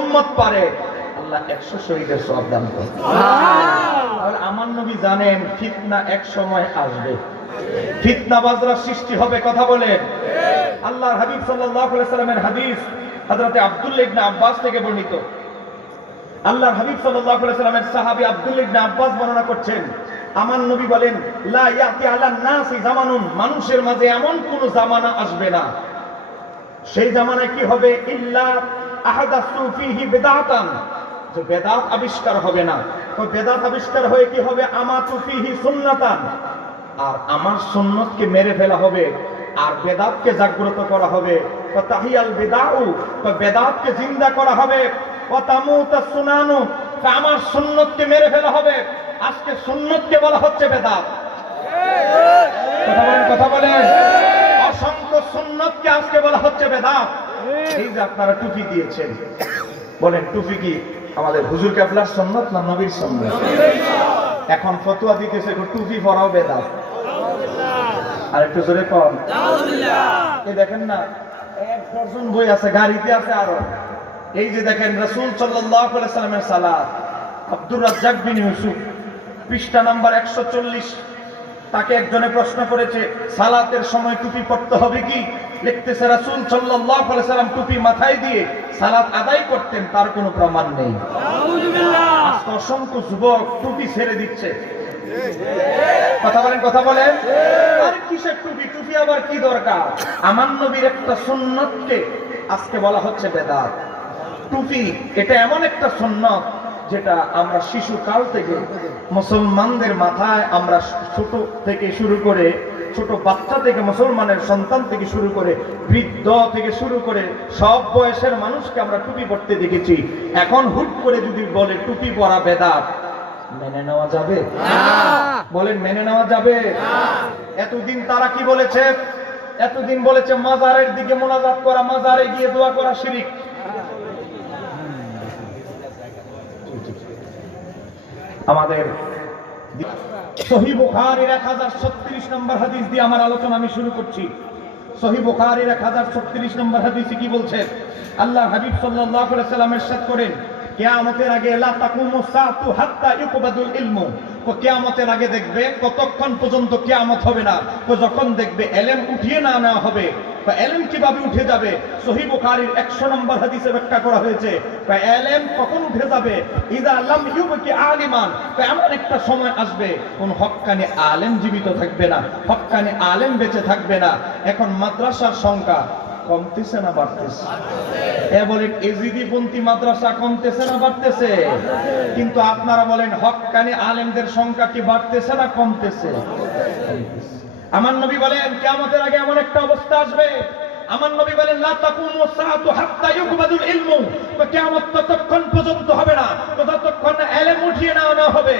উম্মত পারে আল্লাহ 100 শহীদের সওয়াব দান করেন। আর আমার নবী জানেন ফিতনা এক সময় আসবে, ফিতনাবাজরা সৃষ্টি হবে। কথা বলেন। আল্লাহর হাবিব সাল্লাল্লাহু আলাইহি সাল্লামের হাদিস হযরত আব্দুল্লাহ ইবনে আব্বাস থেকে বর্ণিত। আল্লাহর হাবিব সাল্লাল্লাহু আলাইহি সাল্লামের সাহাবী আব্দুল্লাহ ইবনে আব্বাস বর্ণনা করছেন, আমার নবী বলেন, লা ইয়াতি আলান নাসি জামানুন, মানুষের মাঝে এমন কোন জামানা আসবে না, সেই জামানায় কি হবে, ইল্লা আহাদাসু ফীহি বিদআতান, যে বেদাত আবিষ্কার হবে না। তো বেদাত আবিষ্কার হয়ে কি হবে, আমাতু ফীহি সুন্নাতান, আর আমার সুন্নতকে মেরে ফেলা হবে, আর বেদাতকে জাগ্রত করা হবে। তো তাহিয়াল বিদাউ, তো বেদাতকে জিন্দা করা হবে। ও তামুতাস সুনানু, তো আমার সুন্নতকে মেরে ফেলা হবে। আজকে সুন্নতকে বলা হচ্ছে বেদাত। কথা বলেন। অসংখ্য সুন্নতকে আজকে বলা হচ্ছে বেদাত। এই যে আপনারা টুপি দিয়েছেন, বলেন টুপি কি আমাদের হুজুর কেবলার সুন্নত না নবীর সুন্নত? এখন ফতোয়া দিতেছে টুপি পরাও বেদাত। আর একটু জোরে কম। এই দেখেন না, এক ডজন বই আছে, গাড়িতে আছে আরো। এই যে দেখেন রাসূল সাল্লাল্লাহু আলাইহি সাল্লামের সালাত, আব্দুর রাজ্জাক বিন ইউসুফ, পৃষ্ঠা নাম্বার 140। তাকে একজনে প্রশ্ন করেছে, সালাতের সময় টুপি পরতে হবে কি? লিখতেছে, রাসূল সাল্লাল্লাহু আলাইহি সাল্লাম টুপি মাথায় দিয়ে সালাত আদায় করতেন, তার কোনো প্রমাণ নেই। আজকে অসংখ্য যুবক টুপি ছেড়ে দিচ্ছে। কথা বলেন। আর কিসের টুপি? টুপি আবার কি দরকার? আমার নবীর একটা সুন্নতকে আজকে বলা হচ্ছে বেদাত। টুপি এটা এমন একটা সুন্নত যেটা আমরা শিশুকাল থেকে মুসলমানদের মাথায়, আমরা ছোট থেকে শুরু করে, ছোট বাচ্চা থেকে, মুসলমানের সন্তান থেকে শুরু করে, বৃদ্ধ থেকে শুরু করে সব বয়সের মানুষকে আমরা টুপি পরতে দেখেছি। এখন হুট করে যদি বলে টুপি পরা বেদাত, মেনে নেওয়া যাবে? বলেন মেনে নেওয়া যাবে? এতদিন তারা কি বলেছে? এতদিন বলেছে মাজারের দিকে মোনাজাত করা, মাজারে গিয়ে দোয়া করা শিরক। আমাদের সহিহ বুখারীর 1036 নম্বর হাদিস দিয়ে আমার আলোচনা আমি শুরু করছি। সহিহ বুখারীর 1036 নম্বর হাদিসে কি বলছে? আল্লাহ হাবিব সাল্লাল্লাহু আলাইহি সাল্লাম ইরশাদ করেন, কিয়ামতের আগে লা তাকুমু সাআতু হাত্তা ইউকবাদুল ইলমু, তো কিয়ামতের আগে দেখবে কতক্ষণ পর্যন্ত কিয়ামত হবে না, তো যখন দেখবে ইলম উঠিয়ে না নেওয়া হবে। বা ইলম কিভাবে উঠে যাবে? সহিহ বুখারীর 100 নম্বর হাদিসে ব্যাখ্যা করা হয়েছে, বা ইলম কখন উঠে যাবে, ইযা লাম ইউবকি আলিমান, তো এমন একটা সময় আসবে কোন হক্কানি আলেম জীবিত থাকবে না, হক্কানি আলেম বেঁচে থাকবে না। এখন মাদ্রাসার সংখ্যা কমতেছে না বাড়তেছে? বলেন এজিদিপন্থী মাদ্রাসা কমতেছে না বাড়তেছে? কিন্তু আপনারা বলেন হক্কানি আলেমদের সংখ্যা কি বাড়তেছে না কমতেছে? আমার নবী বলেন কিয়ামতের আগে এমন একটা অবস্থা আসবে, আমার নবী বলেন লা তাকুমু সাআতু হাত্তা ইউকবাদুল ইলমু, তো কিয়ামত ততক্ষণ পর্যন্ত হবে না যতক্ষণ ইলম উঠিয়ে না হবে।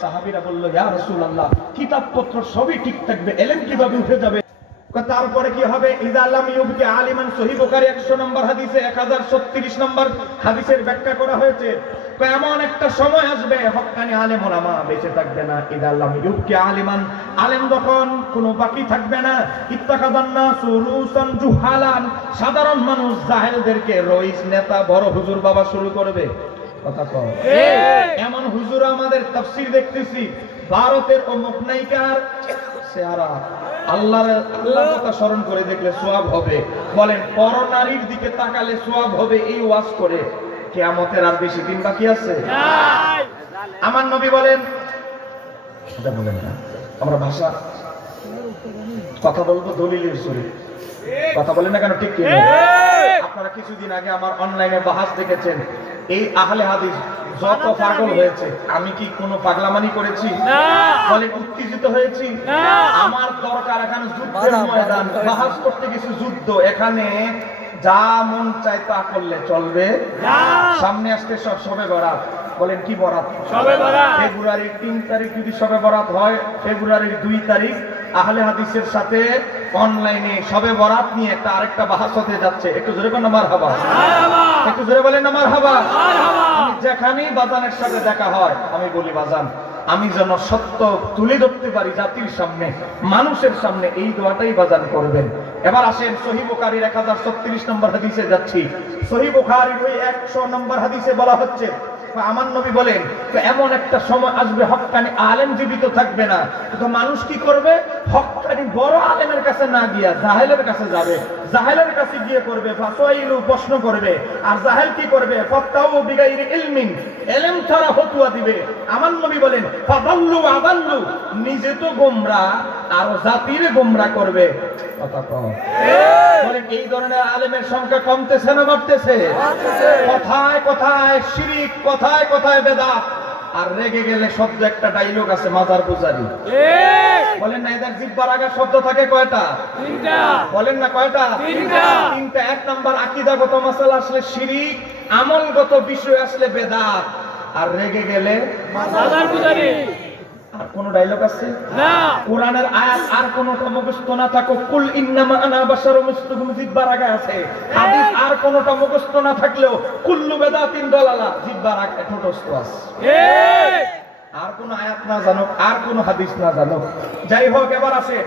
সাহাবীরা বলল, ইয়া রাসূলুল্লাহ, কিতাবপত্র সবই ঠিক থাকবে, ইলম কিভাবে উঠে যাবে? তারপরে কি হবে? ইযা লাম ইউবকি আলিমান, সহিহ বুখারী 100 নম্বর হাদিসে 1036 নম্বর হাদিসের ব্যাখ্যা করা হয়েছে, এমন একটা সময় আসবে হক্কানি আলেম ওলামা বেঁচে থাকবে না। ইযা লাম ইউবকি আলিমান, আলেম যখন কোনো বাকি থাকবে না, ইত্তাখাযান নাসু রুসান জুহালান, সাধারণ মানুষ জাহেলদেরকে রইস নেতা বড় হুজুর বাবা শুরু করবে। কথা কও। এমন হুজুর আমাদের তাফসীর দেখতেছি, ভারতের ও মুকনাইকার চেহারা, আল্লাহর কথা স্মরণ করে দেখলে সওয়াব হবে। বলেন পরনারীর দিকে তাকালে সওয়াব হবে, এই ওয়াজ করে। কিয়ামতের আর বেশি দিন বাকি আছে? আমার নবী বলেন, এটা বলেন না, আমরা ভাষা কথা বলবো দলিলের সুরে, কথা বলেন না কেন? ঠিক কি? আপনারা কিছুদিন আগে আমার অনলাইনে বাহাস দেখেছেন, এই আহলে হাদিস যত পাগল হয়েছে, আমি কি কোনো পাগলামানি করেছি? বলে উত্তেজিত হয়েছি? আমার দরকার এখানে যুদ্ধের ময়দান, বাহাস করতে কিছু যুদ্ধ, এখানে যা মন চায় তা করলে চলবে? সামনে আসতে সব শবে বরাত, বলেন কি বরাত? ফেব্রুয়ারির 3 তারিখ যদি শবে বরাত হয়, ফেব্রুয়ারির 2 তারিখ আহলে হাদিসের সাথে অনলাইনে শবে বরাত নিয়ে একটা আরেকটা বাহাস হতে যাচ্ছে। একটু জোরে বলেন মারহাবা, একটু জোরে বলেন না মারহাবা। আমি যেখানেই বাজানের সাথে দেখা হয় আমি বলি, বাজান আমি যেন সত্য তুলে ধরতে পারি জাতির সামনে, মানুষের সামনে, এই দোয়াটাই বাজান করবেন। এবার আসেন সহিহ বুখারীর 1036 নম্বর হাদিসে যাচ্ছি। সহিহ বুখারীর ওই 100 নম্বর হাদিসে বলা হচ্ছে, আমার নবী বলেন এমন একটা সময় আসবে হক্কানি আলেম জীবিত থাকবে না, তো মানুষ কি করবে? হক্কানি বড় আলেমের কাছে না গিয়া জাহেলের কাছে যাবে, জাহেলের কাছে গিয়ে করবে ফাসাইলু, প্রশ্ন করবে। আর জাহেল কি করবে? ফাতাউ বিগাইরি ইলমিন, ইলম ছাড়া ফতোয়া দিবে। আমার নবী বলেন ফাদাল্লু আদাল্লু, নিজে তো গোমরাহ আর জাতিরে গোমরাহ করবে। কথা কও বলেন এই ধরনের আলেমের সংখ্যা কমতেছে না বাড়তেছে? কথায় কথায় শিরিক, কথায় কথায় বেদাত, আর রেগে গেলে শব্দ একটা ডায়লগ আছে মাজার পূজারি। বলেন না এদের জিহ্বার আগা শব্দ থাকে কয়টা? তিনটা। বলেন না কয়টা? তিনটা। এক নাম্বার আকীদাগত মাসালা আসলে শিরিক, আমলগত বিষয় আসলে বেদাত, আর রেগে গেলে মাজার পূজারি। আর কোন ডায়লগ আছে না? কোরআনের আয়াত আর কোনটা মুখস্থ না থাকো, কুল ইন্নামা আনা বাশারুম মিসলুকুম জিহ্বার আগে আছে। হাদিস আর কোনটা মুখস্থ না থাকলেও কুল্লু বেদাতিন দালালা জিহ্বার আগে ঠোঁটস্থ আছে। আর কোন আয়াত না জানো, আর কোন হাদিস না জানো, যাই হোক এবার আসে।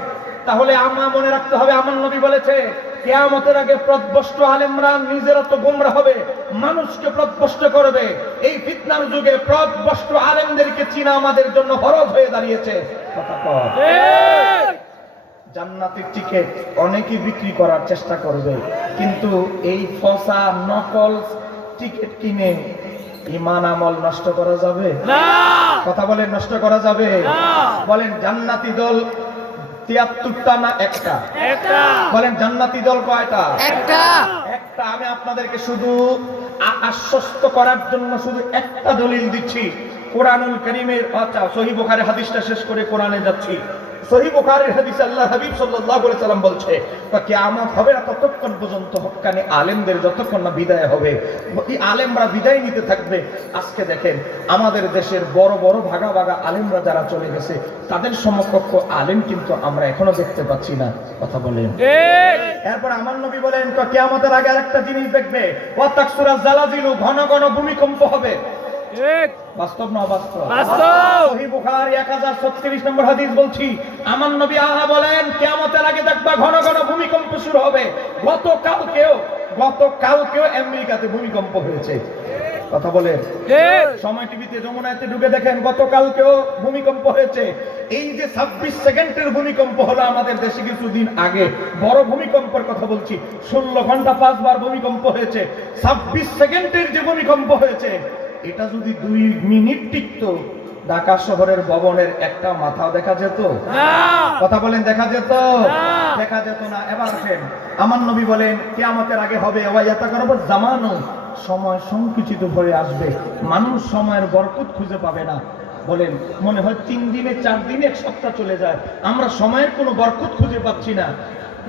তাহলে আমরা মনে রাখতে হবে, আমার নবী বলেছে কিয়ামতের আগে পথভ্রষ্ট আলেমরা নিজেরা তো গোমরা হবে, মানুষকে পথভ্রষ্ট করবে। এই ফিতনার যুগে পথভ্রষ্ট আলেমদেরকে চিনা আমাদের জন্য ফরজ হয়ে দাঁড়িয়েছে। জান্নাতের টিকিট অনেকেই বিক্রি করার চেষ্টা করবে, কিন্তু এই ফসা নকল টিকিট কিনে ঈমান আমল নষ্ট করা যাবে না। কথা বলেন নষ্ট করা যাবে না। বলেন জান্নাতি দল ৭৩টা না একটা? বলেন জান্নাতি দল কয়টা? একটা। আমি আপনাদেরকে শুধু আশ্বস্ত করার জন্য শুধু একটা দলিল দিচ্ছি, কোরআনুল কারীমের। আচ্ছা, সহিহ বুখারীর হাদিসটা শেষ করে কোরআনে যাচ্ছি। সহিহ বুখারীর হাদিসে আল্লাহর হাবিব সাল্লাল্লাহু আলাইহি সাল্লাম বলছে কিয়ামত হবে না ততক্ষণ পর্যন্ত হক্কানি আলেমদের যতক্ষণ না বিদায় হবে, এই আলেমরা বিদায় নিতে থাকবে। আজকে দেখেন আমাদের দেশের বড় বড় ভাগা ভাগা আলেমরা যারা চলে গেছে, তাদের সমকক্ষ আলেম কিন্তু আমরা এখনো দেখতে পাচ্ছি না। কথা বলেন এরপর আমার নবী বলেন কিয়ামতের আগে আরেকটা জিনিস দেখবে, ওয়া তাকসুরা জালাজিলু, ঘন ঘন ভূমিকম্প হবে। ঠিক বাস্তব না অবাস্তব? বাস্তব। সহিহ বুখারী 1036 নম্বর হাদিস বলছি, আমার নবী বলেন কিয়ামতের আগে দেখবা ঘন ঘন ভূমিকম্প শুরু হবে। গতকালকেও আমেরিকাতে ভূমিকম্প হয়েছে। কথা বলেন সময় টিভিতে যমুনাতে ঢুকে দেখেন, গতকালকেও ভূমিকম্প হয়েছে। এই যে 26 সেকেন্ডের ভূমিকম্প হলো আমাদের দেশে কিছুদিন আগে, বড় ভূমিকম্পের কথা বলছি, 16 ঘন্টা 5 বার ভূমিকম্প হয়েছে। 26 সেকেন্ডের যে ভূমিকম্প হয়েছে, এটা যদি 2 মিনিট টিকতো, ঢাকা শহরের ভবনের একটা মাথাও দেখা যেত না। কথা বলেন দেখা যেত? দেখা যেত না। এবার আসেন আমার নবী বলেন কিয়ামতের আগে হবে জামানো, সময় সংকুচিত হয়ে আসবে, মানুষ সময়ের বরকত খুঁজে পাবে না। বলেন মনে হয় 3 দিনে 4 দিনে 1 সপ্তাহ চলে যায়, আমরা সময়ের কোনো বরকত খুঁজে পাচ্ছি না।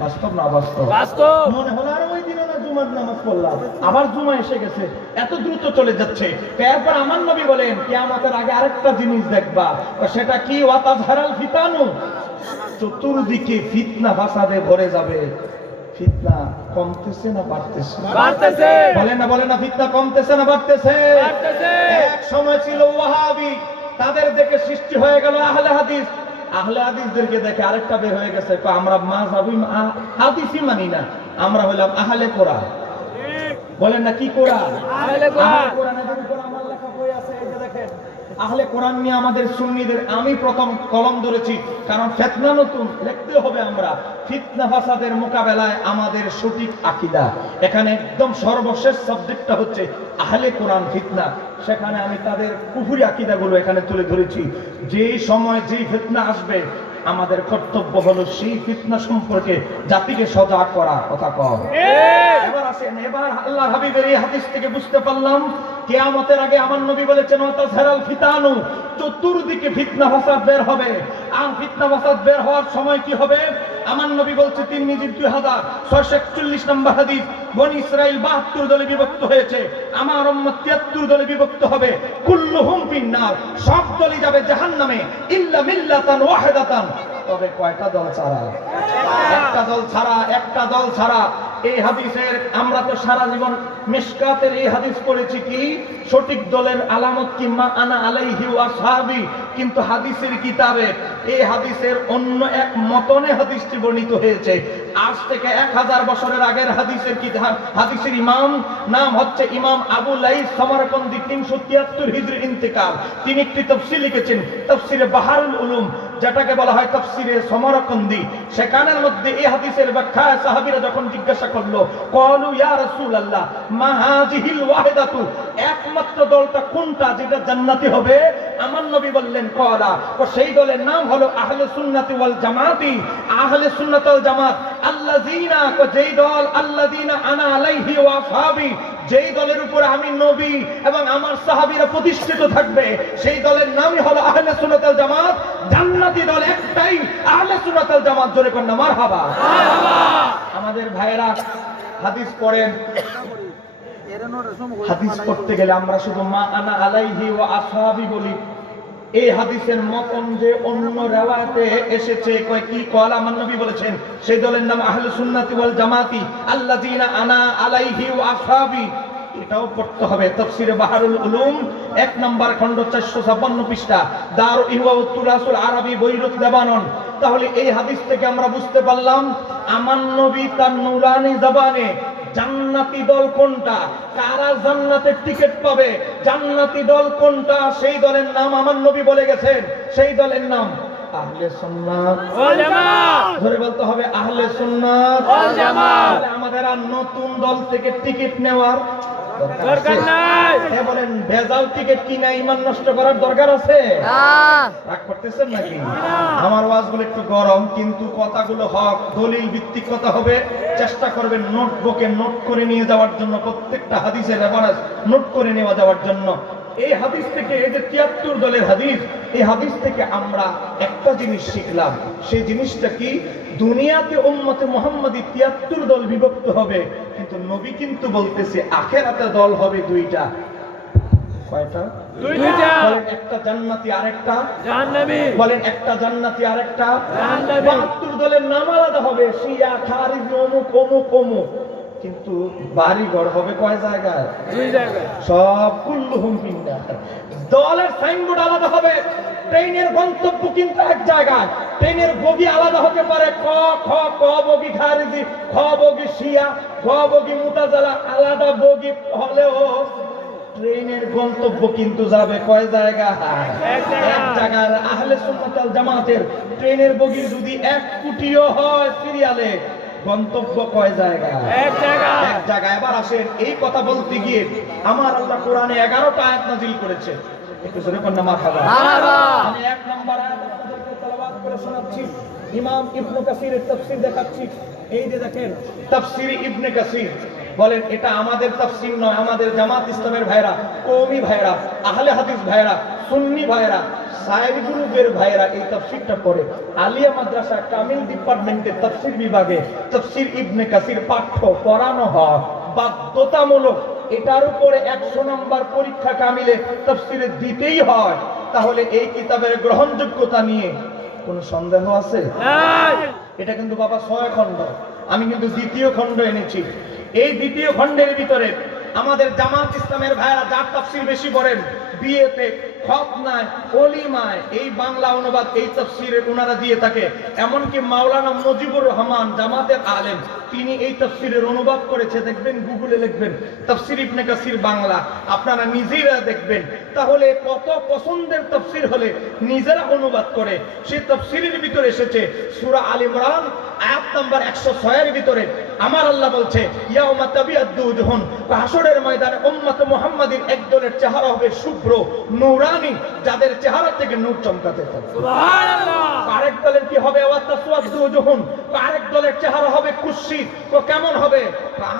বাস্তব না অবাস্তব? বাস্তব। মনে হলো আর ওই দিনও না জুমার নামাজ পড়লাম, আবার জুমা এসে গেছে, এত দ্রুত চলে যাচ্ছে। এরপর আমার নবী বলেন কিয়ামতের আগে আরেকটা জিনিস দেখবা, সেটা কি? ওয়া তাজহারাল ফিতানু, চতুর্দিকে ফিতনা ফাসাদে ভরে যাবে। ফিতনা কমতেছে না বাড়তেছে? বাড়তেছে। বলেন না ফিতনা কমতেছে না বাড়তেছে? বাড়তেছে। এক সময় ছিল ওয়াহাবি, তাদের দেখে সৃষ্টি হয়ে গেল আহলে হাদিস। আহলে হাদিসদেরকে দেখে আরেকটা বের হয়ে গেছে, আমরা মাযহাবী হাদিসই মানি না, আমরা হলাম আহলে কোরআন। বলেন না কি কোরআন? আহলে কোরআন। কোরআনের উপর আমার লেখা বই আছে, এই যে দেখেন আহলে কোরআন নিয়ে আমাদের সুন্নিদের আমি প্রথম কলম ধরেছি, কারণ ফিতনা নতুন লিখতে হবে। আমরা ফিতনা ফাসাদের মোকাবেলায় আমাদের সঠিক আকীদা, এখানে একদম সর্বশেষ সাবজেক্টটা হচ্ছে আহলে কোরআন ফিতনা। সেখানে আমি তাদের কুফরি আকীদাগুলো এখানে তুলে ধরেছি। যেই সময় যেই ফিতনা আসবে, আমাদের কর্তব্য হলো সেই ফিতনা সম্পর্কে জাতিকে সজাগ করা। কথা কম। এবার আসেন, এবার আল্লাহর হাবিবের এই হাদিস থেকে বুঝতে পারলাম কিয়ামতের আগে আমার নবী বলেছেন ওয়া তাজহারাল ফিতানু, চতুর্দিকে ফিতনা ফাসাদ বের হবে। আর ফিতনা ফাসাদ বের হওয়ার সময় কি হবে? আমার নবী বলছে তিরমিজি 2641 নম্বর হাদিস, বনি ইসরাইল 72 দলে বিভক্ত হয়েছে, আমার উম্মত 73 দলে বিভক্ত হবে। কুল্লুহুম ফিন্নার, সব দলই যাবে জাহান্নামে, ইল্লা মিল্লাতান ওয়াহিদাতান, তবে কয়টা দল ছাড়া? একটা দল ছাড়া। একটা দল ছাড়া। এই হাদিসের আমরা তো সারা জীবন মিশকাতের এই হাদিস পড়েছি, কি সঠিক দলের আলামত কি? মা আনা আলাইহি ওয়া আসহাবি। কিন্তু হাদিসের কিতাবে এই হাদিসের অন্য এক মতনে হাদিসটি বর্ণিত হয়েছে। আজ থেকে 1000 বছরের আগের হাদিসের ইমাম নাম হচ্ছে ইমাম আবু লাইস সমরকন্দি, 373 হিজরি ইন্তেকাল। তিনি একটি তাফসীর লিখেছেন, তাফসিরে বাহারুল উলুম, যেটাকে বলা হয় তাফসিরে সমরকন্দি। সেখানের মধ্যে এই হাদিসের ব্যাখ্যায় সাহাবীরা যখন জিজ্ঞাসা করলো, ক্বালু ইয়া রাসূলুল্লাহ মা হাযিহিল ওয়াহিদাতু, একমাত্র দলটা কোনটা যেটা জান্নাতি হবে? আমার নবী বললেন ক্বালা, সেই দলের নাম হলো আহলে সুন্নাতি ওয়াল জামাতি। আহলে সুন্নাত ওয়াল জামাত আল্লাযীনা, যেই দল, আল্লাযীনা আনা আলাইহি ওয়া আসহাবি, যেই দলের উপরে আমি নবী এবং আমার সাহাবীরা প্রতিষ্ঠিত থাকবে, সেই দলের নামই হলো আহলে সুন্নাত ওয়াল জামাত। জান্নাতি দল একটাই, আহলে সুন্নাত ওয়াল জামাত। জোরে কর না মারহাবা। আমাদের ভাইরা হাদিস পড়েন, হাদিস পড়তে গেলে আমরা শুধু মা আনা আলাইহি ওয়া আসহাবি বলি। এই হাদিসের মতন যে অন্য রিওয়ায়াতে এসেছে, কয় কি কল আমার নবী বলেছেন সেই দলের নাম আহলে সুন্নাতি ওয়াল জামাতি, আল্লাযীনা আনা আলাইহি ওয়া আসহাবি, এটাও পড়তে হবে। তাফসিরে বাহারুল উলুম 1 নম্বর খণ্ড 456 পৃষ্ঠা, দারু ইহওয়া ওয়া তুরাসুল আরবি, বৈরুত লেবানন। তাহলে এই হাদিস থেকে আমরা বুঝতে পারলাম আমার নবী তার নূরানি জবানে জান্নাতি দল কোনটা, কারা জান্নাতের টিকিট পাবে, জান্নাতি দল কোনটা, সেই দলের নাম আমার নবী বলে গেছেন। সেই দলের নাম আহলে সুন্নাত ওয়াল জামাত। ধরে বলতে হবে আহলে সুন্নাত ওয়াল জামাত। আমাদের আর নতুন দল থেকে টিকিট নেওয়ার দরকার নাই। বলেন ভেজাল টিকিট কিনা ঈমান নষ্ট করার দরকার আছে? রাগ করতেছেন নাকি? আমার ওয়াজগুলো একটু গরম, কিন্তু কথাগুলো হক, দলিল ভিত্তিক কথা হবে। চেষ্টা করবেন নোটবুকে নোট করে নিয়ে যাওয়ার জন্য, প্রত্যেকটা হাদিসের রেফারেন্স নোট করে নিয়ে যাওয়ার জন্য। এই হাদিস থেকে, এই যে 73 দলের হাদিস, এই হাদিস থেকে আমরা একটা জিনিস শিখলাম। সেই জিনিসটা কি? দুনিয়াতে উম্মতে মুহাম্মাদি 73 দল বিভক্ত হবে, কিন্তু নবী কিন্তু বলতেছে আখিরাতে দল হবে 2টা। কয়টা? 2টা। বলেন একটা জান্নাতি আর একটা জাহান্নামী। বলেন একটা জান্নাতি আর একটা জাহান্নামী। 72 দলের নাম আলাদা হবে, শিয়া, খারিজি, অমুক অমুক অমুক, কিন্তু বাড়ি ঘর হবে কয় জায়গায়? 2 জায়গায়। সব কুল্লুহুম ফিন্নার। দলের সাইনবোর্ড আলাদা হবে, ট্রেনের গন্তব্য কিন্তু এক জায়গায়। ট্রেনের বগি আলাদা হতে পারে, ক খ, ক বগি খারিজি, খ বগি শিয়া, গ বগি মুতাজালা, আলাদা বগি হলেও ট্রেনের গন্তব্য কিন্তু যাবে কয় জায়গা? এক জায়গায়। আহলে সুন্নাত ওয়াল জামাতের ট্রেনের বগি যদি 1 কোটিও হয় সিরিয়ালে, গন্তব্য কয় জায়গা? এক জায়গা। এক জায়গা। এবার আসেন, এই কথা বলতে গিয়ে আমার আল্লাহ কোরআনে 11টা আয়াত নাযিল করেছে। একটু জোরে বলুন না মারহাবা। আমি 1 নম্বর আয়াত আপনাদেরকে তেলাওয়াত করে শোনাচ্ছি। ইমাম ইবনে কাসিরের তাফসীর দেখাচ্ছি। এই যে দেখেন তাফসীর ইবনে কাসির, বলেন এটা আমাদের তাফসীর নয়, আমাদের জামাত ইসলামের ভাইরা, কওমি ভাইরা, আহলে হাদিস ভাইরা, সুন্নি ভাইরা, সায়েদ গ্রুপের ভাইরা এই তাফসীরটা পড়ে। আলিয়া মাদ্রাসা কামিল ডিপার্টমেন্টের তাফসীর বিভাগে তাফসীর ইবনে কাসির পাঠ্য পড়ানো হয় বাধ্যতামূলক। এটার উপরে 100 নম্বর পরীক্ষা কামিলে তাফসীরে দিতেই হয়। তাহলে এই কিতাবের গ্রহণযোগ্যতা নিয়ে কোনো সন্দেহ আছে? নাই। এটা কিন্তু বাবা 6 খণ্ড, আমি কিন্তু 2য় খণ্ড এনেছি। এই 2য় খণ্ডের ভিতরে আমাদের জামাত ইসলামের ভাইরা যার তাফসীর বেশি পড়েন, বিয়েতে, খতনায়, ওলিমায় এই বাংলা অনুবাদ এই তাফসীরের ওনারা দিয়ে থাকে। এমনকি মাওলানা মুজিবুর রহমান জামাতের আলেম, তিনি এই তাফসীরের অনুবাদ করেছে। দেখবেন গুগলে লিখবেন তাফসীর ইবনে কাসির বাংলা, আপনারা নিজেরা দেখবেন। তাহলে কত পছন্দের তাফসীর হলে নিজেরা অনুবাদ করে। সেই তাফসীরের ভিতরে এসেছে সূরা আল ইমরান আয়াত নাম্বার 106 এর ভিতরে আমার আল্লাহ বলছে ইয়াউমা তাবিয়াদ্দু উজহুন, হাসরের ময়দানে উম্মত মুহাম্মাদির একদলের চেহারা হবে শুভ্র নূরানি, যাদের চেহারা থেকে নূর চমকাতে থাকে। সুবহানাল্লাহ। আরেক দলের কি হবে? ওয়া তাসওয়াদ্দু উজহুন, আরেক দলের চেহারা হবে কুৎসিত। তো কেমন হবে?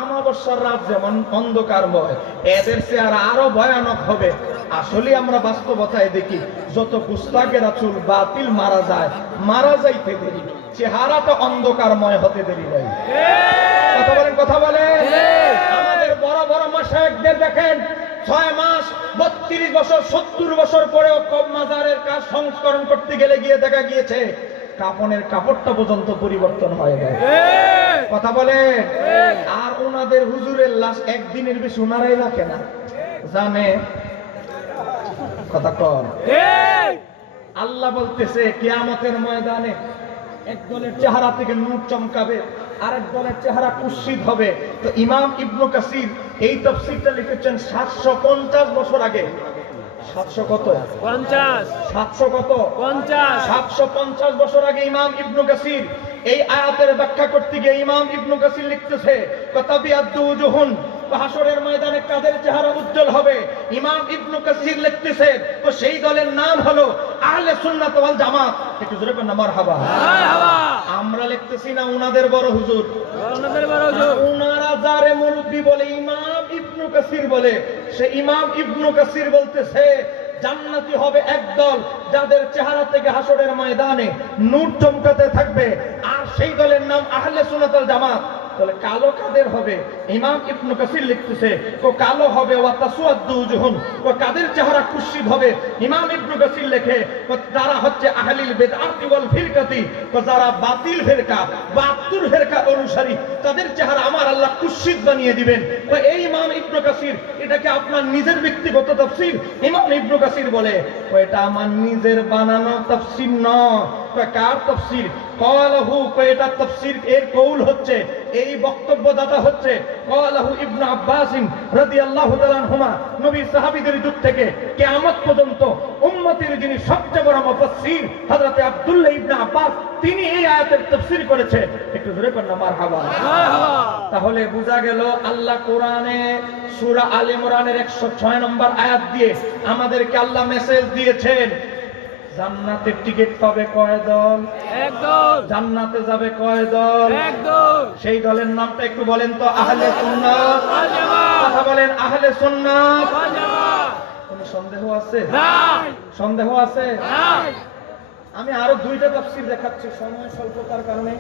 আমাবস্যার রাত যেমন অন্ধকারময়, এদের চেহারা আরো ভয়ানক হবে। আসলে আমরা বাস্তবতায় দেখি যত গুস্তাখে রাসূল বাতিল মারা যাইতে দেরি, চেহারাটা অন্ধকারময় হতে দেরি নাই। কথা বলেন, কথা বলেন। আমাদের বড় বড় মাশায়েখদের দেখেন 6 মাস, 32 বছর, 70 বছর পরেও কব মাজারের কাজ সংস্করণ করতে গেলে গিয়ে দেখা গিয়েছে কাফনের কাপড়টা পর্যন্ত পরিবর্তন হয়ে গেছে। কথা বলেন। আর ওনাদের হুজুরের লাশ একদিনের বেশি ওনারাই রাখে না, জানে কথা কর। আল্লাহ বলতেছে কিয়ামতের ময়দানে এক দলের চেহারা থেকে নূর চমকাবে, আরেক দলের চেহারা কুৎসিত হবে। তো ইমাম ইবনে কাসির এই তাফসীরটা লিখেছেন 750 বছর আগে। 700 কত? 50। 700 কত? 50। 750 বছর আগে ইমাম ইবনে কাসির এই আয়াতের ব্যাখ্যা করতে গিয়ে ইমাম ইবনে কাসির লিখতেছে কাতাবিয়াদু জুহুন, হাসরের ময়দানে কাদের চেহারা উজ্জ্বল হবে। ইমাম ইবনে কাসির লিখতেছে তো সেই দলের নাম হলো আহলে সুন্নাত ওয়াল জামাত। একটু জোরে বলেন মারহাবা। মারহাবা। আমরা লিখতেছি না উনাদের বড় হুজুর, ওনাদের বড় হুজুর, উনারা যারে মুরব্বি বলে ইমাম ইবনে কাসির বলে, সে ইমাম ইবনে কাসির বলতেছে জান্নাতি হবে একদল যাদের চেহারা থেকে হাসরের ময়দানে নূর চমকাতে থাকবে, আর সেই দলের নাম আহলে সুন্নাত ওয়াল জামাত। তাহলে কালো কাদের হবে? ইমাম ইবনে কাসির লিখতেছে তো কালো হবে ওয়া তাসওয়াদু উজুহুন, তো কাদের চেহারা কুৎসিত হবে। ইমাম ইবনে কাসির লেখে যারা হচ্ছে আহলিল বিদআতি ওয়াল ফিরকাতি, তো যারা বাতিল ফিরকা 72 ফিরকা অনুসারী, তাদের চেহারা আমার আল্লাহ কুৎসিত বানিয়ে দিবেন। তো এই ইমাম ইবনে কাসির এটাকে আপনার নিজের ব্যক্তিগত তাফসীর? ইমাম ইবনে কাসির বলে এটা আমার নিজের বানানো তাফসীর নয়। কার তাফসীর? ক্বালাহু, এটা তাফসীর এর কৌল হচ্ছে, এই বক্তব্যদাতা হচ্ছে ক্বালাহু ইবনে আব্বাস রাদিয়াল্লাহু তাআলা আনহুমা, নবী সাহাবীদের যুগ থেকে কিয়ামত পর্যন্ত উম্মতের যিনি সবচেয়ে বড় মুফাসসির হযরত আব্দুল্লাহ ইবনে আব্বাস, তিনি এই আয়াতের তাফসীর করেছে। একটু জোরে বলুন মারহাবা। মারহাবা। তাহলে বোঝা গেল আল্লাহ কোরআনে সূরা আলে ইমরানের 106 নম্বর আয়াত দিয়ে আমাদেরকে আল্লাহ মেসেজ দিয়েছেন জান্নাতের টিকিট পাবে কয় দল? এক দল। জান্নাতে যাবে কয় দল? এক দল। সেই দলের নামটা একটু বলেন তো। আহলে সুন্নাত ওয়াল জামাত। কথা বলেন, আহলে সুন্নাত। ওয়াল জামাত। কোনো সন্দেহ আছে? নাই। সন্দেহ আছে? নাই। আমি আরো দুইটা তাফসীর দেখাচ্ছি, সময় স্বল্পতার কারণে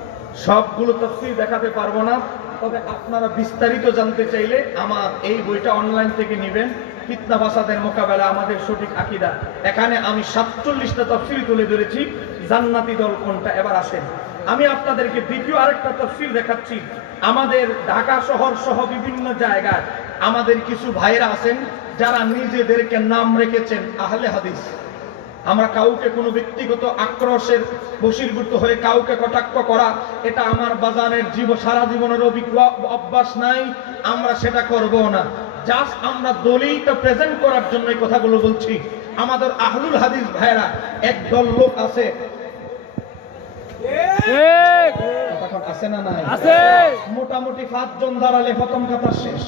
সবগুলো তাফসীর দেখাতে পারবো না। তবে আপনারা বিস্তারিত জানতে চাইলে আমার এই বইটা অনলাইন থেকে নেবেন, ফিতনা ফাসাদের মোকাবেলা আমাদের সঠিক আকীদা। এখানে আমি 47টা তাফসীর তুলে ধরেছি জান্নাতি দল কোনটা। এবার আসেন আমি আপনাদেরকে দ্বিতীয় আরেকটা তাফসীর দেখাচ্ছি। আমাদের ঢাকা শহর সহ বিভিন্ন জায়গায় আমাদের কিছু ভাইরা আছেন যারা নিজেদেরকে নাম রেখেছেন আহলে হাদিস। আমরা কাউকে কোনো ব্যক্তিগত আক্রোশের বশীভূত হয়ে কাউকে কটাক্ষ করা, এটা আমার বাজানের সারা জীবনের অভ্যাস নাই, আমরা সেটা করব না। জাস্ট আমরা দলিলটা প্রেজেন্ট করার জন্য এই কথাগুলো বলছি। আমাদের আহলুল হাদিস ভাইরা একদল লোক আছে, ঠিক। কতক্ষণ আছে না নাই? আছে। মোটামুটি 5 জন দাঁড়ালে প্রথম কথা শেষ।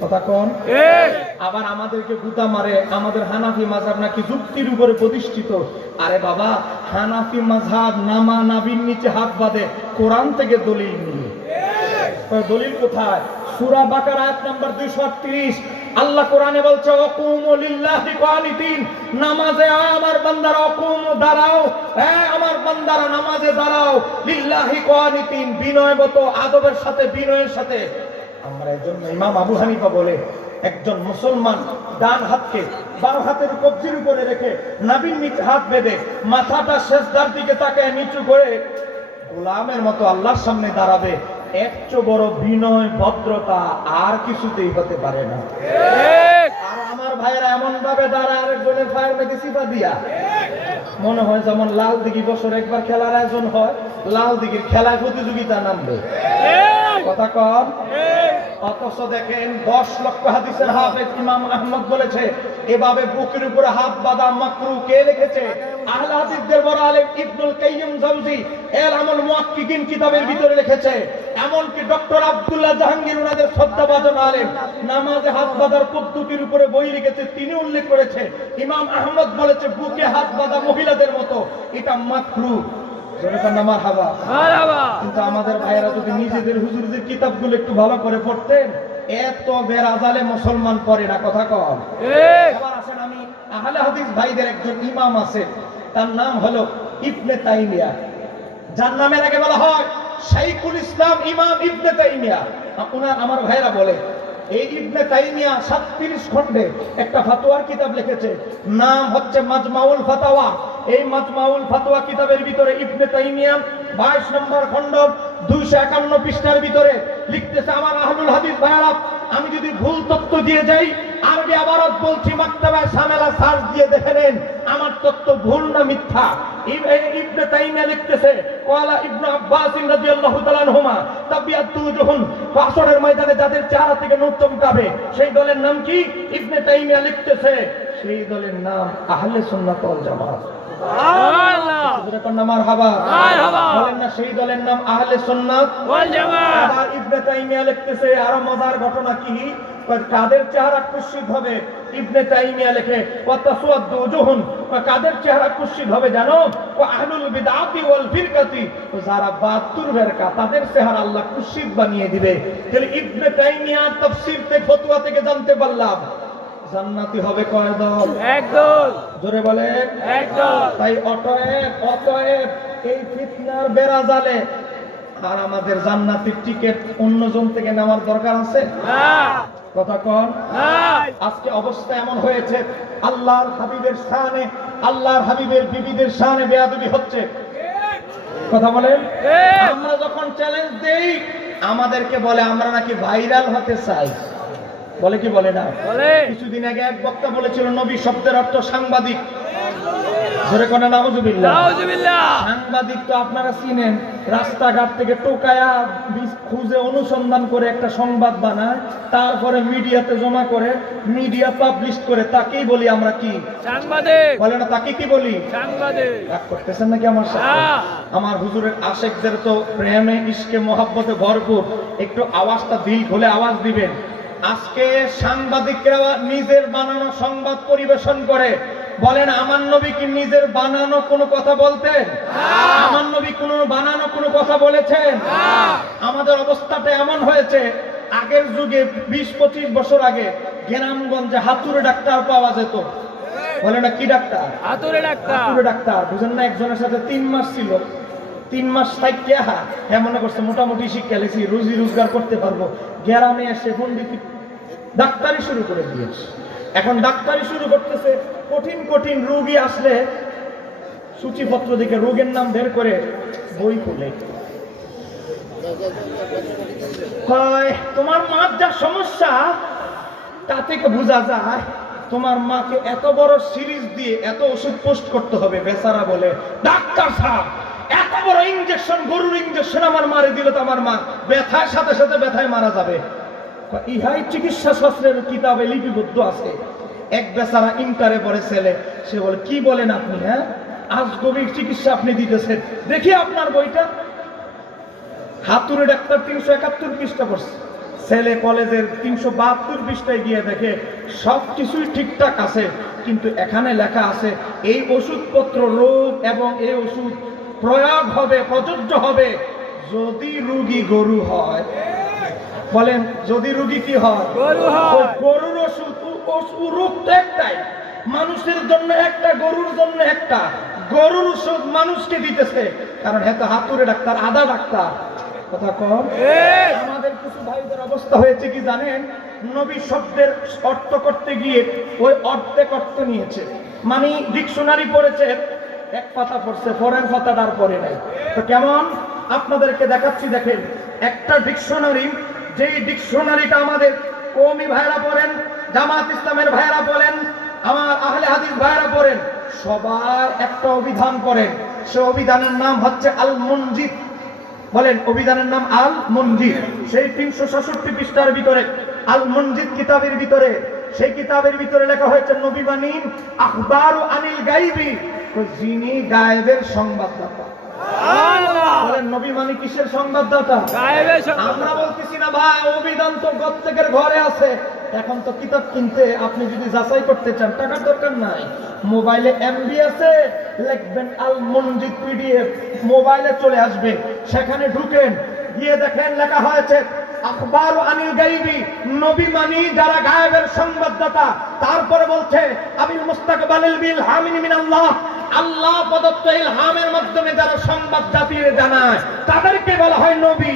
কথা কোন? ঠিক। আবার আমাদেরকে গুতা মারে আমাদের হানাফি মাযহাব নাকি যুক্তির উপরে প্রতিষ্ঠিত। আরে বাবা, হানাফি মাযহাব নামা নাবির নিচে হাত বাঁধে কোরআন থেকে দলিল নিয়ে। দলিল কোথায়? সূরা বাকারা আয়াত নাম্বার 238 আল্লাহ কোরআনে বলছে ওয়াকুমু লিল্লাহি কানিতিন, নামাজে আমার বান্দারা ওয়াকুমু দাঁড়াও, হ্যাঁ আমার বান্দারা নামাজে দাঁড়াও, লিল্লাহি কানিতিন বিনয়বত আদবের সাথে, বিনয়ের সাথে। আমরা এজন্য ইমাম আবু হানিফা বলে একজন মুসলমান ডান হাতকে বাম হাতের কবজির উপরে রেখে নাভির নিচে হাত বেঁধে মাথাটা সিজদার দিকে তাকায় নিচু করে গোলামের মতো আল্লাহর সামনে দাঁড়াবে, এর চেয়ে বড় বিনয় ভদ্রতা আর কিছুতেই হতে পারে না। আর আমার ভাইয়েরা এমন ভাবে দাঁড়ায় আরেকজনের ভাইয়ের মেয়েকে সিফা দিয়া, মনে হয় যেমন লাল দিঘি বছর একবার খেলার আয়োজন হয়, লাল দিঘির খেলায় প্রতিযোগিতা নামবে। কথা কম। অথচ দেখেন 10 লক্ষ হাদিসের হাফেজ ইমাম আহমদ বলেছে এভাবে বুকের উপরে হাত বাঁধা মাকরু। কে লিখেছে? আহলে হাদিসদের বড় আলেম ইবনুল কাইয়্যিম জাওজি ইলমুল মুহাক্কিকিন কিতাবের ভিতরে লিখেছে। এমনকি ডক্টর আব্দুল্লাহ জাহাঙ্গীর ওনাদের শ্রদ্ধাভাজন আলেম নামাজে হাত বাঁধার পদ্ধতির উপরে বই লিখেছে, তিনি উল্লেখ করেছে ইমাম আহমদ বলেছে বুকে হাত বাঁধা মহিলাদের মতো এটা মাকরু। কিন্তু আমাদের ভাইয়েরা যদি নিজেদের হুজুরদের কিতাবগুলো একটু ভালো করে পড়তেন, এত বেরাজালে মুসলমান পড়ে না। কথা কম। আবার আসেন, আমি আহলে হাদিস ভাইদের একজন ইমাম আছে, তার নাম হলো ইবনে তাইমিয়া, যার নামের আগে বলা হয় শাইখুল ইসলাম ইমাম ইবনে তাইমিয়া। আমার ভাইয়েরা বলে এই ইবনে তাইমিয়া 37 খণ্ডে একটা ফতোয়ার কিতাব লিখেছে, নাম হচ্ছে মাজমাউল ফাতাওয়া। এই মাজমাউল ফাতোয়া কিতাবের ভিতরে ইবনে তাইমিয়া 22 নম্বর খণ্ড 251 পৃষ্ঠার ভিতরে লিখতেছে, আমার আহলুল হাদিস ভাইরা আমি যদি ভুল তথ্য দিয়ে যাই, আরবি আবারত বলছি, মাকতাবায়ে শামেলা সার্চ দিয়ে দেখে নেন আমার তথ্য ভুল না মিথ্যা। ইবনে তাইমিয়া লিখতেছে, ওয়ালা ইবনে আব্বাস রাদিয়াল্লাহু তাআলা আনহুমা তাবিয়াতু যুহুন, হাসরের ময়দানে যাদের চেহারা থেকে নূর চমকাবে সেই দলের নাম কি? ইবনে তাইমিয়া লিখতেছে সেই দলের নাম আহলে সুন্নাত ওয়াল জামাত। আল্লাহ মারহাবা, মারহাবা। বলেন না সেই দলের নাম আহলে সুন্নাত ওয়াল জামাত। আবার ইবনে তাইমিয়া লিখতেছে আরো মজার ঘটনা কি, কাদের চেহারা কুৎসিত হবে? ইবনে তাইমিয়া লেখে ওয়া তাসওয়াদু যুহুন, কাদের চেহারা কুৎসিত হবে জানো? ওয়া আহলুল বিদআতি ওয়াল ফিরকাতি, যারা 72 ফিরকা তাদের চেহারা আল্লাহ কুৎসিত বানিয়ে দিবে। তাহলে ইবনে তাইমিয়া তাফসীর থেকে ফতোয়া থেকে জানতে পারলাম জান্নাতি হবে কয় দল? একদল। জোরে বলেন একদল। তাই অতএব এই ফিতনার বেড়া জালে আর আমাদের জান্নাতের টিকিট অন্যজন থেকে নেওয়ার দরকার আছে? না কথা কন। না। আজকে অবস্থা এমন হয়েছে, আল্লাহর হাবিবের শানে, আল্লাহর হাবিবের বিবিদের শানে বেয়াদবি হচ্ছে। কথা বলেন। ঠিক। আমরা যখন চ্যালেঞ্জ দেই আমাদেরকে বলে আমরা নাকি ভাইরাল হতে চাই, বলে কি বলে না? বলে। কিছুদিন আগে এক বক্তা বলেছিল নবী শব্দের অর্থ সাংবাদিক। জোরে কোন নাউজুবিল্লাহ। নাউজুবিল্লাহ। সাংবাদিক তো আপনারা চিনেন, রাস্তাঘাট থেকে টোকায়া খুঁজে অনুসন্ধান করে একটা সংবাদ বানায়, তারপরে মিডিয়াতে জমা করে, মিডিয়া পাবলিশ করে, তাকেই বলি আমরা কি? সাংবাদিক। বলে না তাকে কি বলি? সাংবাদিক। রাগ করতেছেন নাকি আমার সাথে? না। আমার হুজুরের আশেকদের তো প্রেমে ইশকে মহব্বতে ভরপুর, একটু আওয়াজটা দিল খুলে আওয়াজ দিবেন। আজকে সাংবাদিকরা নিজের বানানো সংবাদ পরিবেশন করে, বলেন আমার নবী কি নিজের বানানো কোনো কথা বলতেন? আমার নবী কোনো বানানো কোনো কথা বলেছেন? আমাদের অবস্থাটা এমন হয়েছে, আগের যুগে 20-25 বছর আগে গ্রামগঞ্জে হাতুড়ে ডাক্তার পাওয়া যেত। বলে না কি ডাক্তার? হাতুড়ে ডাক্তার। হাতুড়ে ডাক্তার, বুঝেন না? একজনের সাথে 3 মাস ছিল, 3 মাস থাইকে হ্যাঁ মনে করছে মোটামুটি শিক্ষা লেছি, রুজি রোজগার করতে পারবো। গ্রামে এসে পন্ডিত ডাক্তারি শুরু করে দিয়েছে। এখন ডাক্তারি শুরু করতেছে, কঠিন কঠিন রোগী আসলে সূচিপত্র দিকে রোগের নাম বের করে বই খুলে, তোমার মার যা সমস্যা তা থেকে বোঝা যায় তোমার মাকে এত বড় সিরিজ দিয়ে এত ওষুধ পোস্ট করতে হবে। বেচারা বলে, ডাক্তার সাহেব এত বড় ইনজেকশন, গরুর ইনজেকশন আমার মারে দিলে তো আমার মা ব্যথার সাথে সাথে ব্যথায় মারা যাবে। ইহাই চিকিৎসা শাস্ত্রের কিতাবে লিপিবদ্ধ আছে। এক বেচারা ইন্টারে পড়ে ছেলে, সে বলে কি বলেন আপনি? হ্যাঁ, আজগবি চিকিৎসা আপনি দিতেছেন, দেখি আপনার বইটা। হাতুড়ে ডাক্তার 371 পৃষ্ঠা পড়ছে, ছেলে কলেজের 372 পৃষ্ঠায় গিয়ে দেখে সব কিছুই ঠিকঠাক আছে, কিন্তু এখানে লেখা আছে এই ওষুধপত্র রোগ এবং এই ওষুধ প্রয়োগ হবে, প্রযোজ্য হবে যদি রোগী গরু হয়। বলেন যদি রোগী কি হয়? গরু হয়। ওই গরুর ওষুধ, রোগ তো একটাই, মানুষের জন্য একটা, গরুর জন্য একটা। গরুর ওষুধ মানুষকে দিতেছে, কারণ এত হাতুড়ে ডাক্তার, আদা ডাক্তার। কথা কম। আমাদের কিছু ভাইদের অবস্থা হয়েছে কি জানেন? নবী শব্দের অর্থ করতে গিয়ে ওই অর্ধেক অর্থ নিয়েছে, মানে ডিকশনারি পড়েছে, এক পাতা পড়ছে, পরের পাতাটার পরে নাই। তো কেমন আপনাদেরকে দেখাচ্ছি, দেখেন একটা ডিকশনারি, যেই ডিকশনারিটা আমাদের কওমি ভাইরা পড়েন, জামাত ইসলামের ভাইরা বলেন, আমার আহলে হাদিস ভাইরা পড়েন, সবাই একটা অভিধান পড়েন। সে অভিধানের নাম হচ্ছে আল মুনজিদ। বলেন অভিধানের নাম আল মুনজিদ। সেই 366 পৃষ্ঠার ভিতরে আল মুনজিদ কিতাবের ভিতরে, সেই কিতাবের ভিতরে লেখা হয়েছে নবী বাণী আখবারু আনিল গায়বি, যিনি গায়েবের সংবাদদাতা। বলেন নবী মানে কিসের সংবাদদাতা? গায়েবের সংবাদদাতা। আমরা বলতেছি না ভাই অভিধান তো প্রত্যেকের ঘরে আছে, এখন তো কিতাব কিনতে আপনি যদি যাচাই করতে চান টাকার দরকার নাই, মোবাইলে এমবি আছে, লিখবেন আল মুনজিদ পিডিএফ, মোবাইলে চলে আসবে, সেখানে ঢুকেন, গিয়ে দেখেন লেখা হয়েছে আখবারু আনিল গায়বি, নবী মানি যারা গায়েবের সংবাদদাতা। তারপরে বলছে আবিল মুস্তাকবালিল বিল হামিন মিনাল্লাহ, আল্লাহ প্রদত্ত ইলহামের মাধ্যমে যারা সংবাদ জাতির জানায় তাদেরকে বলা হয় নবী।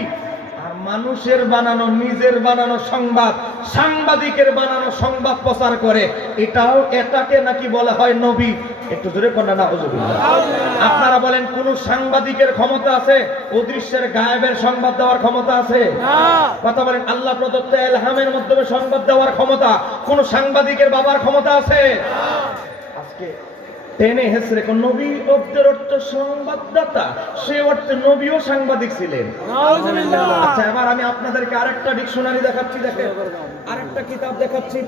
আর মানুষের বানানো, নিজের বানানো সংবাদ, সাংবাদিকের বানানো সংবাদ প্রচার করে, এটাকে নাকি বলা হয় নবী। একটু জোরে কন্যা না হুজুবিল্লাহ। আপনারা বলেন কোন সাংবাদিকের ক্ষমতা আছে অদৃশ্যের গায়েবের সংবাদ দেওয়ার ক্ষমতা আছে? কথা বলেন আল্লাহ প্রদত্ত ইলহামের মাধ্যমে সংবাদ দেওয়ার ক্ষমতা কোন সাংবাদিকের বাবার ক্ষমতা আছে? আজকে টেনে হেসরে কোন নবী অব্দের অর্থ সংবাদদাতা, সে অর্থে নবীও সাংবাদিক ছিলেন। আচ্ছা, এবার আমি আপনাদেরকে আরেকটা ডিকশনারি দেখাচ্ছি, দেখেন আরেকটা কিতাব দেখাচ্ছি।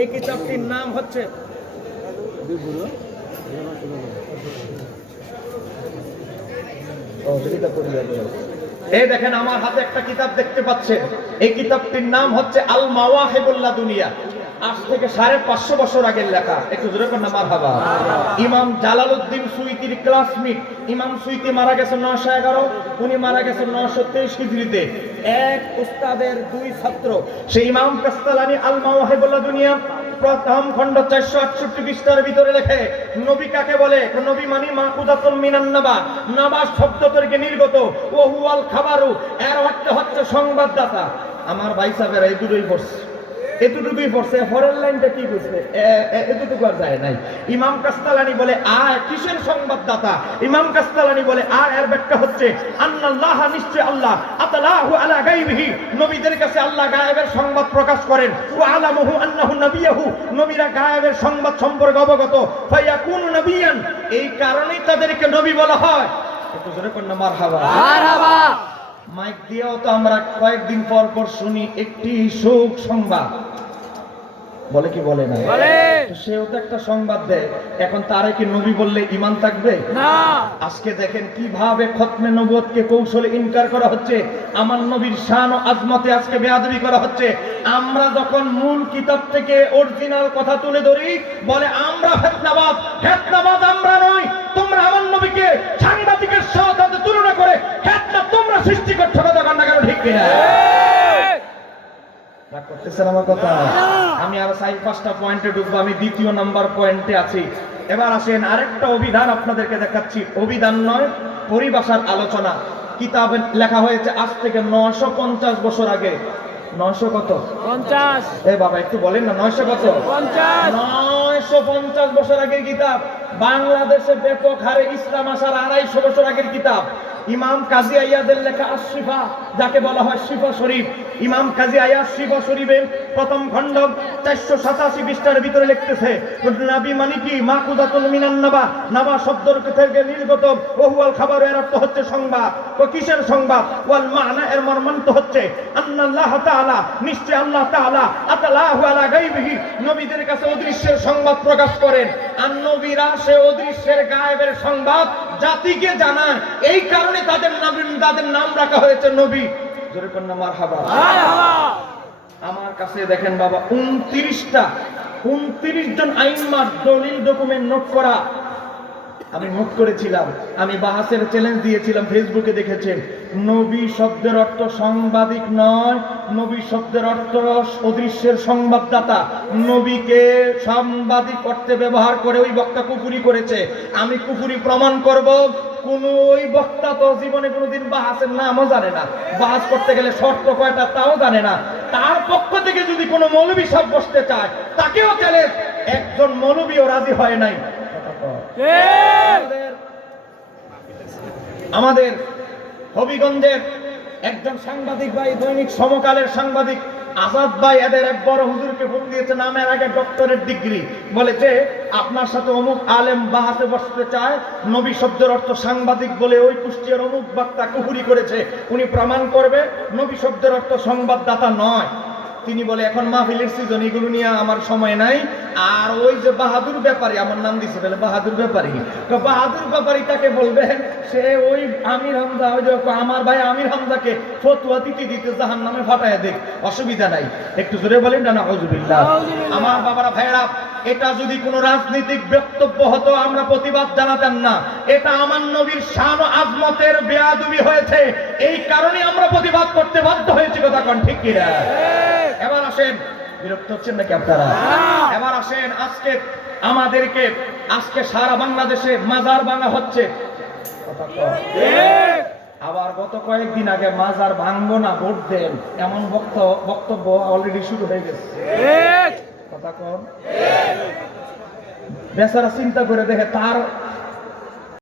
এই কিতাবটির নাম হচ্ছে এই দেখেন আমার হাতে একটা কিতাব দেখতে পাচ্ছেন, এই কিতাবটির নাম হচ্ছে আল মাওয়াহিবুল্লাহ দুনিয়া। আজ থেকে 550 বছর আগের লেখা। একটু জোরে করুন না মারহাবা। ইমাম জালালউদ্দিন সুয়ুতির ক্লাসমেট। ইমাম সুয়ুতি মারা গেছেন 911, উনি মারা গেছেন 923 হিজরিতে। এক উস্তাদের দুই ছাত্র, সেই ইমাম কাস্তালানি আল মাওয়াহিবুল্লাহ দুনিয়া প্রথম খণ্ড 468 পৃষ্ঠার ভিতরে লেখে নবী কাকে বলে। নবী মানে মাকুদাতুল মিনান নাবা, নাবা শব্দ থেকে নির্গত, ও হুয়াল খাবারু, এর অর্থ হচ্ছে সংবাদদাতা। আমার ভাই সাহেবেরা এই দুটোই পড়ছে, এতটুকুই পড়ছে, পরের লাইনটা কি বুঝবে এতটুকু আর যায় নাই। ইমাম কাস্তালানি বলে কিসের সংবাদদাতা? ইমাম কাস্তালানি বলে এর ব্যাখ্যা হচ্ছে আন্নাল্লাহ, নিশ্চয় আল্লাহ, আতালাহু আলা গায়বিহি, নবীদের কাছে আল্লাহ গায়েবের সংবাদ প্রকাশ করেন। ওয়া আলামুহু আন্নাহু নাবিয়্যুহু, নবীরা গায়েবের সংবাদ সম্পর্কে অবগত। ফায়াকুনু নবিয়ান, এই কারণেই তাদেরকে নবী বলা হয়। একটু জোরে করুন না মারহাবা। মারহাবা। মাইক দিয়েও তো আমরা কয়েকদিন পর পর শুনি একটি শোক সংবাদ, বলে কি বলে না? সেও তো একটা সংবাদ দেয়। এখন তারে কি নবী বললে ঈমান থাকবে? না। আজকে দেখেন কিভাবে খতমে নবুয়তকে কৌশলে ইনকার করা হচ্ছে, আমার নবীর শান ও আজমতে আজকে বেয়াদবি করা হচ্ছে। আমরা যখন মূল কিতাব থেকে অরিজিনাল কথা তুলে ধরি, বলে আমরা ফিতনাবাদ। ফিতনাবাদ আমরা নই, তোমরা আমার নবীকে সাংবাদিকের সাথে তুলনা করে ফিতনা তোমরা সৃষ্টি করছো। কথা কান্না কেন ঠিক কিনা? রাগ করতেছেন আমার কথা? আমি আরো 4-5টা পয়েন্টে ঢুকবো, আমি 2য় নাম্বার পয়েন্টে আছি। এবার আসেন আরেকটা অভিধান আপনাদেরকে দেখাচ্ছি। অভিধান নয়, পরিভাষার আলোচনা। কিতাবে লেখা হয়েছে আজ থেকে 950 বছর আগে। 900 কত? 50। এ বাবা একটু বলেন না, 900 কত? 50। 950 বছর আগের কিতাব। বাংলাদেশে ব্যাপক হারে ইসলাম আসার 250 বছর আগের কিতাব। ইমাম কাজী আয়াদের লেখা আশ-শিফা, যাকে বলা হয় শিফা শরীফ। ইমাম কাজী আয়াদ শিফা শরীফের প্রথম খণ্ড 487 পৃষ্ঠার ভিতরে লিখতেছে নবী মানে কি মাকুদাতুল মিনান নাবা, নাবা শব্দের থেকে নির্গত, ওয়া হুয়াল খাবার, এর অর্থ হচ্ছে সংবাদ। তো কিসের সংবাদ? ওয়াল মানা, এর মর্মান্ত হচ্ছে আন্নাল্লাহ তাআলা, নিশ্চয় আল্লাহ তাআলা, আতালাহু আলা গায়বিহি, নবীদের কাছে অদৃশ্যের সংবাদ প্রকাশ করেন। আর নবীরা সে অদৃশ্যের গায়েবের সংবাদ জাতিকে জানান, এই কারণে তাদের নাম রাখা হয়েছে নবী। জোরে কোন না মারহাবা। আমার কাছে দেখেন বাবা 29 জন আইম্মার দলিল ডকুমেন্ট নোট করা, আমি নোট করেছিলাম। আমি বাহাসের চ্যালেঞ্জ দিয়েছিলাম, ফেসবুকে দেখেছেন। নবী শব্দের অর্থ সাংবাদিক নয়, নবী শব্দের অর্থ অদৃশ্যের সংবাদদাতা। নবীকে সাংবাদিক অর্থে ব্যবহার করে ওই বক্তা কুফরি করেছে। আমি কুফরি প্রমাণ করব। কোন ওই বক্তা তো জীবনে কোনোদিন বাহাসের নামও জানে না, বাহাস করতে গেলে শর্ত কয়টা তাও জানে না। তার পক্ষ থেকে যদি কোনো মৌলবী সব বসতে চায়, তাকেও চ্যালেঞ্জ। একজন মৌলবীও রাজি হয় নাই। আমাদের হবিগঞ্জের একজন সাংবাদিক ভাই, দৈনিক সমকালের সাংবাদিক আজাদ ভাই, এদের এক বড় হুজুরকে ফোন দিয়েছে, নামের আগে ডক্টরেট ডিগ্রি, বলেছে আপনার সাথে অমুক আলেম বাহাতে বসতে চায়, নবী শব্দের অর্থ সাংবাদিক বলে ওই কুষ্টিয়ার অমুক বক্তা কুফরি করেছে, উনি প্রমাণ করবে নবী শব্দের অর্থ সংবাদদাতা নয়। তিনি বলে এখন মাহফিলের সিজন, এগুলো নিয়ে আমার সময় নাই। আর ওই যে বাহাদুর ব্যাপারী, আমার নাম দিছে বলে বাহাদুর ব্যাপারী, তো বাহাদুর ব্যাপারী তাকে বলবেন, সে ওই আমির হামজা, ওই যে আমার ভাই আমির হামজাকে ফতোয়া দিতে জাহান্নামে ফাটায় দেখ, অসুবিধা নাই। একটু জোরে বলেন না নাউজুবিল্লাহ। আমার বাবারা ভাইরা, এটা যদি কোনো রাজনৈতিক বক্তব্য হতো আমরা প্রতিবাদ জানাতাম না। এটা আমার নবীর শান ও আজমতের বেয়াদবি হয়েছে, এই কারণে আমরা প্রতিবাদ করতে বাধ্য হয়েছি। কথা কোন ঠিক কিনা? এবার আসেন, বিরক্ত হচ্ছেন নাকি আপনারা? এবার আসেন, আজকে সারা বাংলাদেশে মাজার ভাঙা হচ্ছে। আবার গত কয়েকদিন আগে মাজার ভাঙবো না, ভোট দেন, এমন বক্তব্য অলরেডি শুরু হয়ে গেছে। ঠিক। কথা কন। বেচারা চিন্তা করে দেখে তার